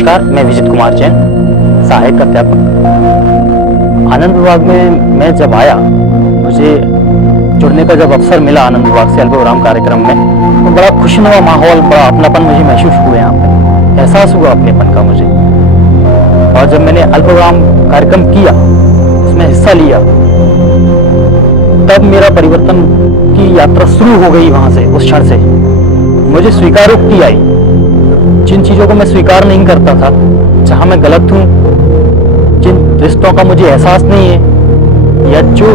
नमस्कार, मैं विजित कुमार जैन, सहायक अध्यापक। आनंद विभाग में मैं जब आया, मुझे जुड़ने का जब अवसर मिला आनंद विभाग से अल्पविराम कार्यक्रम में, तो बड़ा खुशनुमा माहौल, बड़ा अपनापन मुझे महसूस हुआ। यहाँ पे एहसास हुआ अपनेपन का मुझे। और जब मैंने अल्पविराम कार्यक्रम किया, उसमें हिस्सा लिया, तब मेरा परिवर्तन की यात्रा शुरू हो गई। वहां से, उस क्षण से मुझे स्वीकारोक्ति आई। जिन चीजों को मैं स्वीकार नहीं करता था, जहां मैं गलत हूं, जिन रिश्तों का मुझे एहसास नहीं है, या जो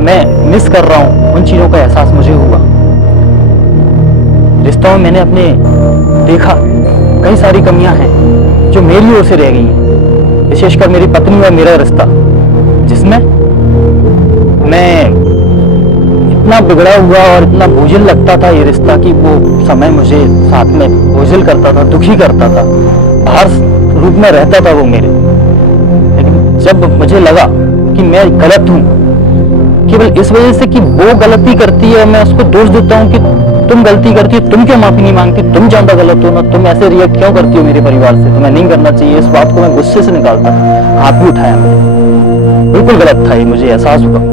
मैं मिस कर रहा हूं, उन चीजों का एहसास मुझे हुआ। रिश्तों में मैंने अपने देखा कई सारी कमियां हैं जो मेरी ओर से रह गई हैं, विशेषकर मेरी पत्नी और मेरा रिश्ता, जिसमें मैं इतना बिगड़ा हुआ और इतना बोझिल लगता था ये रिश्ता कि वो समय मुझे साथ में बोझिल करता था, दुखी करता था, हर रूप में रहता था वो मेरे। लेकिन जब मुझे लगा कि मैं गलत हूं, केवल इस वजह से कि वो गलती करती है, मैं उसको दोष देता हूं कि तुम गलती करती हो, तुम क्यों माफी नहीं मांगती, तुम ज्यादा गलत हो ना, तुम ऐसे रिएक्ट क्यों करती हो मेरे परिवार से, तुम्हें नहीं करना चाहिए। इस बात को मैं गुस्से से निकालता, हाथ भी उठाया मैंने, बिल्कुल गलत था ये, मुझे एहसास हुआ।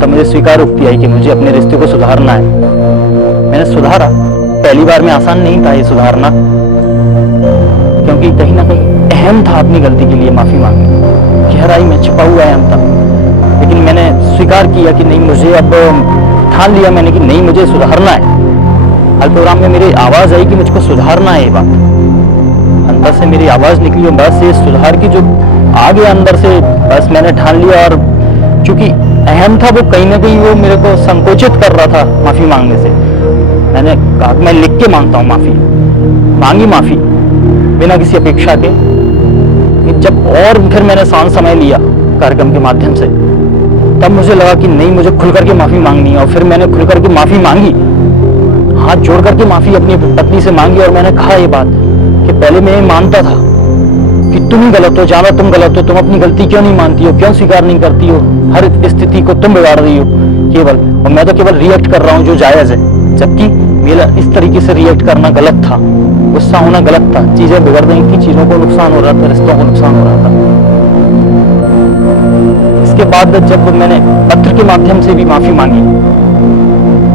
तब मुझे स्वीकारोक्ति आई कि मुझे अपने रिश्ते को सुधारना है। मैंने सुधारा। पहली बार में आसान नहीं था ये सुधारना, क्योंकि कहीं ना कहीं अहम था अपनी गलती के लिए माफी मांगनी, गहराई में छिपा हुआ अहम था। लेकिन मैंने स्वीकार किया कि नहीं, मुझे अब ठान लिया मैंने कि नहीं, मुझे सुधारना है। अल्पविराम में मेरी आवाज आई कि मुझको सुधारना है। ये बात अंदर से मेरी आवाज निकली और बस ये सुधार की जो आ गया अंदर से, बस मैंने ठान लिया। और चूंकि अहम था, वो कहीं ना कहीं वो मेरे को संकोचित कर रहा था माफी मांगने से। मैंने कहा मैं लिख के मांगता हूँ माफी, मांगी माफी बिना किसी अपेक्षा के। जब और फिर मैंने शांत समय लिया कार्यक्रम के माध्यम से, तब मुझे लगा कि नहीं, मुझे खुल करके माफी मांगनी है। और फिर मैंने खुल करके माफी मांगी, हाथ जोड़ करके माफी अपनी पत्नी से मांगी। और मैंने कहा ये बात कि पहले मैं मानता था कि तुम ही गलत हो, जानो तुम गलत हो, तुम अपनी गलती क्यों नहीं मानती हो, क्यों स्वीकार नहीं करती हो, हर स्थिति को तुम बिगाड़ रही हो केवल, और मैं तो केवल रिएक्ट कर रहा हूँ जो जायज है। जबकि मेरा इस तरीके से रिएक्ट करना गलत था, गुस्सा होना गलत था, चीजें बिगड़ रही थी, चीजों को नुकसान हो रहा था, रिश्तों को नुकसान हो रहा था। इसके बाद जब मैंने पत्र के माध्यम से भी माफी मांगी,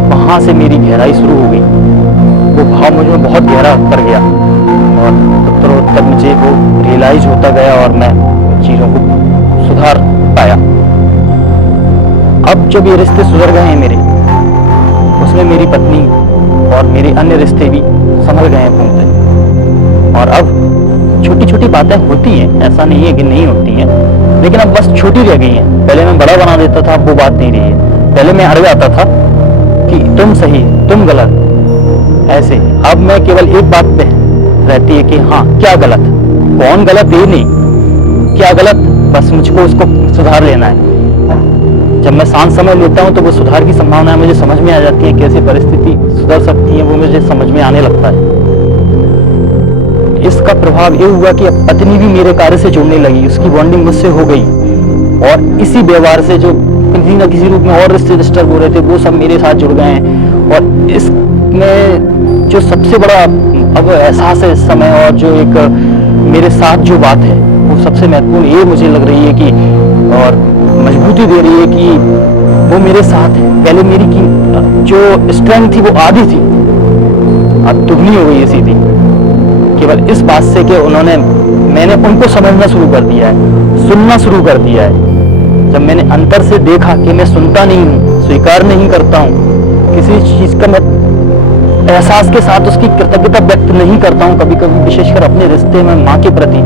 वहां से मेरी गहराई शुरू हो गई। वो भाव मुझ में बहुत गहरा उतर गया और उत्तरोत्तर मुझे वो रियलाइज होता गया और मैं चीजों को सुधार पाया। अब जब ये रिश्ते सुधर गए हैं मेरे, उसमें मेरी पत्नी और मेरे अन्य रिश्ते भी संभल गए हैं पूर्णतः। और अब छोटी छोटी बातें होती हैं, ऐसा नहीं है कि नहीं होती हैं, लेकिन अब बस छोटी रह गई हैं। पहले मैं बड़ा बना देता था, अब वो बात नहीं रही है। पहले मैं अड़ जाता था कि तुम सही, तुम गलत, ऐसे। अब मैं केवल एक बात पे रहती है कि हाँ, क्या गलत, कौन गलत, ये नहीं, क्या गलत, बस मुझको उसको सुधार लेना है। जब मैं शांत समय लेता हूँ तो वो सुधार की संभावना मुझे समझ में आ जाती है, कैसे परिस्थिति सुधर सकती है, वो मुझे समझ में आने लगता है। इसका प्रभाव ये हुआ कि अब पत्नी भी मेरे कार्य से जुड़ने लगी, उसकी बॉन्डिंग मुझसे हो गई। और इसी व्यवहार से जो किसी न किसी रूप में और रिश्ते डिस्टर्ब हो रहे थे, वो सब मेरे साथ जुड़ गए हैं। और इसमें जो सबसे बड़ा अब एहसास है इस समय, और जो एक मेरे साथ जो बात है, वो सबसे महत्वपूर्ण ये मुझे लग रही है कि, और मजबूती दे रही है कि वो मेरे साथ है। पहले मेरी की जो स्ट्रेंथ थी वो आधी थी, अब दुगनी हो गई है सीधी, केवल इस बात से कि मैंने उनको समझना शुरू कर दिया है, सुनना शुरू कर दिया है। जब मैंने अंतर से देखा कि मैं सुनता नहीं हूँ, स्वीकार नहीं करता हूँ, किसी चीज का मैं एहसास के साथ उसकी कृतज्ञता व्यक्त नहीं करता हूँ, कभी कभी विशेषकर अपने रिश्ते में माँ के प्रति,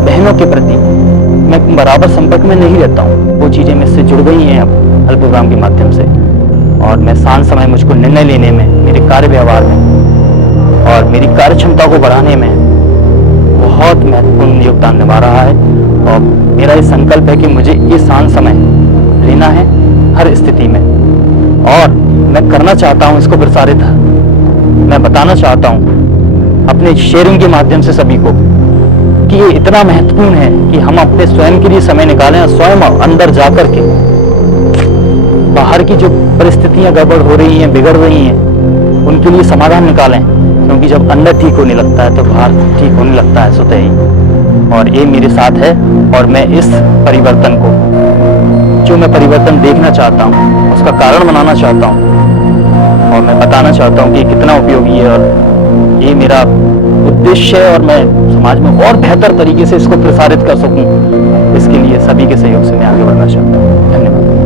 बहनों के प्रति मैं बराबर संपर्क में नहीं रहता हूँ। वो चीजें मुझसे जुड़ गई हैं अब अल्पविराम के माध्यम से। और मैं शांत समय मुझको निर्णय लेने में, मेरे कार्य व्यवहार में और मेरी कार्य क्षमता को बढ़ाने में बहुत महत्वपूर्ण योगदान निभा रहा है। और मेरा ये संकल्प है कि मुझे ये शांत समय लेना है हर स्थिति में, और मैं करना चाहता हूँ इसको प्रसारित, मैं बताना चाहता हूँ अपने शेयरिंग के माध्यम से सभी को कि ये इतना महत्वपूर्ण है कि हम अपने स्वयं के लिए समय निकालें और स्वयं अंदर जाकर के बाहर की जो परिस्थितियां गड़बड़ हो रही हैं, बिगड़ रही हैं, उनके लिए समाधान निकालें। क्योंकि जब अंदर ठीक होने लगता है तो बाहर ठीक होने लगता है स्वतः ही। और ये मेरे साथ है, और मैं इस परिवर्तन को, जो मैं परिवर्तन देखना चाहता हूँ, उसका कारण बनाना चाहता हूँ, और मैं बताना चाहता हूँ कि कितना उपयोगी है, और ये मेरा उद्देश्य है, और मैं समाज में और बेहतर तरीके से इसको प्रसारित कर सकूं, इसके लिए सभी के सहयोग से मैं आगे बढ़ना चाहता हूँ। धन्यवाद।